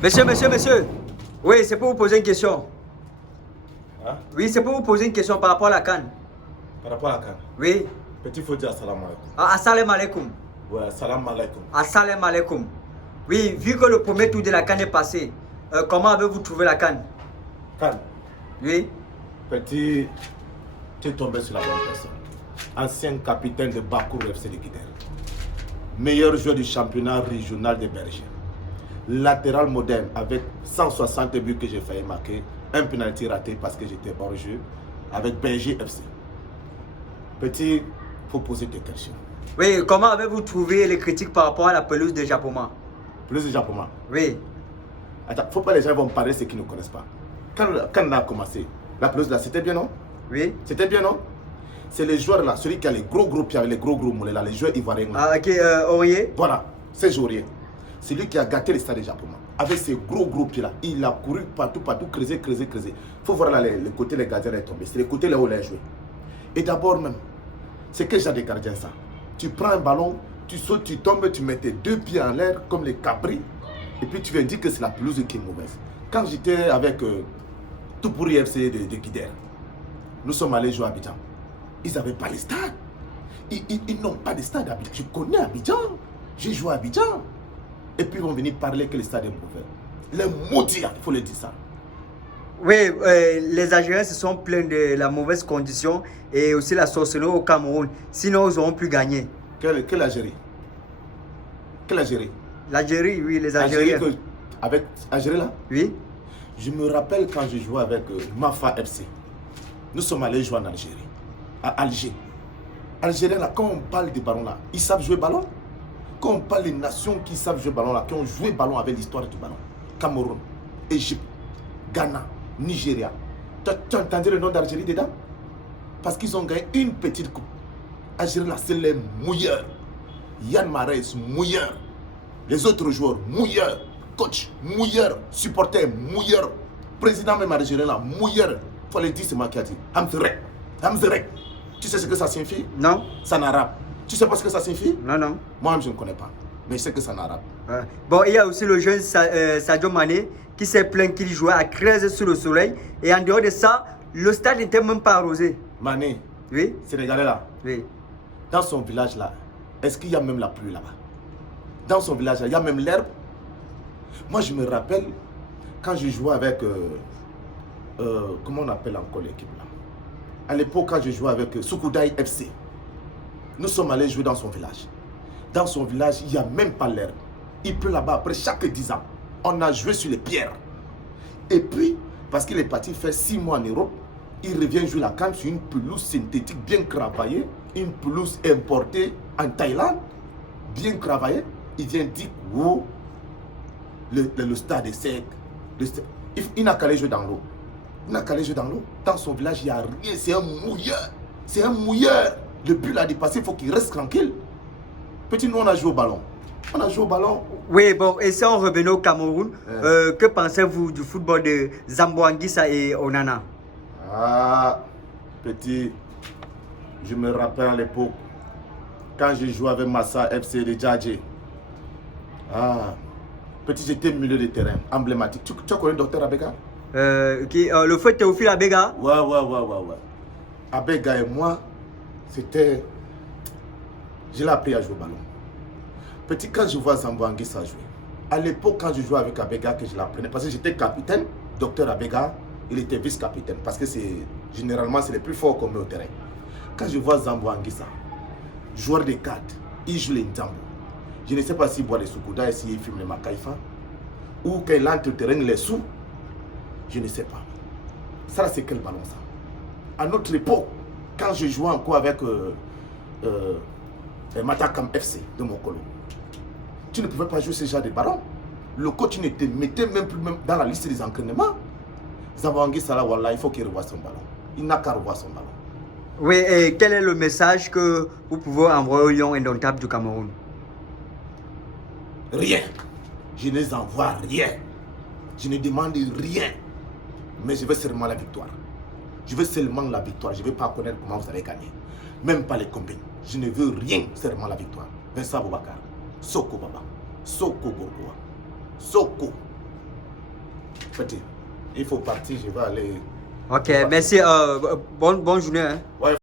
Monsieur. Oui, c'est pour vous poser une question. Hein? Oui, c'est pour vous poser une question par rapport à la CAN. Par rapport à la CAN? Oui. Petit, faut dire assalamu alaikum. Assalamu alaikum. Ouais, assalamu alaikum. Assalamu alaikum. Oui, vu que le premier tour de la CAN est passé, comment avez-vous trouvé la CAN? CAN? Oui. Petit, tu es tombé sur la bonne personne. Ancien capitaine de Bakour FC de Guidel. Meilleur joueur du championnat régional des Bergers. Latéral moderne avec 160 buts que j'ai failli marquer. Un penalty raté parce que j'étais hors jeu avec Berger FC. Petit, il faut poser des questions. Oui, comment avez-vous trouvé les critiques par rapport à la pelouse de Japoma? Pelouse de Japoma? Oui. Attends, faut pas les gens vont me parler ceux qui ne connaissent pas. Quand on a commencé, la pelouse là, c'était bien, non? Oui. C'était bien, non? C'est les joueurs là, celui qui a les gros pieds avec les gros mollets là, les joueurs ivoiriens là. Ah, ok, Aurier. Voilà, c'est Aurier. C'est lui qui a gâté le stade de Japoma. Avec ses gros pieds là, il a couru partout, creuser. Il faut voir là, le côté les gardiens est tombé. C'est le côté là où il a joué. Et d'abord même, c'est quel genre de gardien ça? Tu prends un ballon, tu sautes, tu tombes, tu mets tes deux pieds en l'air comme les cabris. Et puis tu viens dire que c'est la pelouse qui est mauvaise. Quand j'étais avec Toupouri FC de Guidel, nous sommes allés jouer à Abidjan. Ils n'avaient pas les stades. Ils n'ont pas de stade à Abidjan. Je connais Abidjan. J'ai joué à Abidjan. Et puis ils vont venir parler que le stade est mauvais. Les maudits, il faut le dire ça. Oui, les Algériens se sont plaints de la mauvaise condition et aussi la sorcellerie au Cameroun. Sinon, ils n'auront plus gagné. Quelle Algérie? Quelle Algérie? L'Algérie, oui, les Algériens. Avec Algérie là? Oui. Je me rappelle quand je jouais avec Mafa FC. Nous sommes allés jouer en Algérie. À Alger. Algériens là, quand on parle des ballons là, ils savent jouer ballon. Quand on parle des nations qui savent jouer ballon là, qui ont joué ballon avec l'histoire du ballon. Cameroun, Égypte, Ghana, Nigeria. Tu as entendu le nom d'Algérie dedans? Parce qu'ils ont gagné une petite coupe. Algérie là, c'est les mouilleurs. Yann Marès, mouilleur. Les autres joueurs, mouilleurs. Coach, mouilleur. Supporter, mouilleur. Président même algérien là, mouilleur. Il faut le dire, c'est moi qui a dit. Hamzerek. Tu sais ce que ça signifie? Non. C'est en arabe. Tu sais pas ce que ça signifie? Non. Moi-même, je ne connais pas. Mais je sais que c'est en arabe. Bon, il y a aussi le jeune Sadio Mané qui s'est plaint qu'il jouait à 13 sous le soleil. Et en dehors de ça, le stade n'était même pas arrosé. Mané, oui. Sénégalais là. Oui. Dans son village là, est-ce qu'il y a même la pluie là-bas? Dans son village là, il y a même l'herbe. Moi, je me rappelle quand je jouais avec... comment on appelle encore l'équipe là? À l'époque, quand je jouais avec Soukoudaï FC, nous sommes allés jouer dans son village. Dans son village, il n'y a même pas l'herbe. Il pleut là-bas après chaque 10 ans. On a joué sur les pierres. Et puis, parce qu'il est parti faire 6 mois en Europe, il revient jouer la CAN sur une pelouse synthétique bien travaillée, une pelouse importée en Thaïlande, bien travaillée. Il vient dire, oh, le stade est sec. Il n'a qu'à aller jouer dans l'eau. Dans son village, il n'y a rien. C'est un mouilleur. C'est un mouilleur. Le but là dépassé, il faut qu'il reste tranquille. Petit, nous, on a joué au ballon. Oui, bon, et si on revenait au Cameroun, que pensez-vous du football de Zambo Anguissa et Onana? Ah, petit, je me rappelle à l'époque, quand j'ai joué avec Massa FC de Djadji. Ah, petit, j'étais milieu de terrain, emblématique. Tu connais le docteur Abega? Le feu Théophile Abega? Ouais. Abega et moi, c'était... Je l'ai appris à jouer au ballon. Petit, quand je vois Zambo Anguissa jouer, à l'époque, quand je jouais avec Abega, que je l'apprenais, parce que j'étais capitaine, docteur Abega, il était vice-capitaine, parce que généralement, c'est les plus forts qu'on met au terrain. Quand je vois Zambo Anguissa, joueur de cadre, il joue les Nzambo. Je ne sais pas s'il boit les Soukouda, s'il fume les Makaïfa, ou quand il entre au terrain, les sous, je ne sais pas. Ça, c'est quel ballon, ça? À notre époque, quand je jouais encore avec Matakam FC de Mokolo, tu ne pouvais pas jouer ce genre de ballon. Le coach ne te mettait même plus dans la liste des entraînements. Zambo Anguissa là, voilà, il faut qu'il revoie son ballon. Il n'a qu'à revoir son ballon. Oui, et quel est le message que vous pouvez envoyer au Lion indomptable du Cameroun? Rien. Je ne les envoie rien. Je ne demande rien. Mais je veux seulement la victoire. Je veux seulement la victoire. Je ne veux pas connaître comment vous allez gagner. Même pas les combines. Je ne veux rien, seulement la victoire. Vincent Boubacar. Soko Baba. Soko Bourgoua. Soko. Petit, il faut partir, je vais aller. Ok, merci. Bonne journée. Hein. Ouais.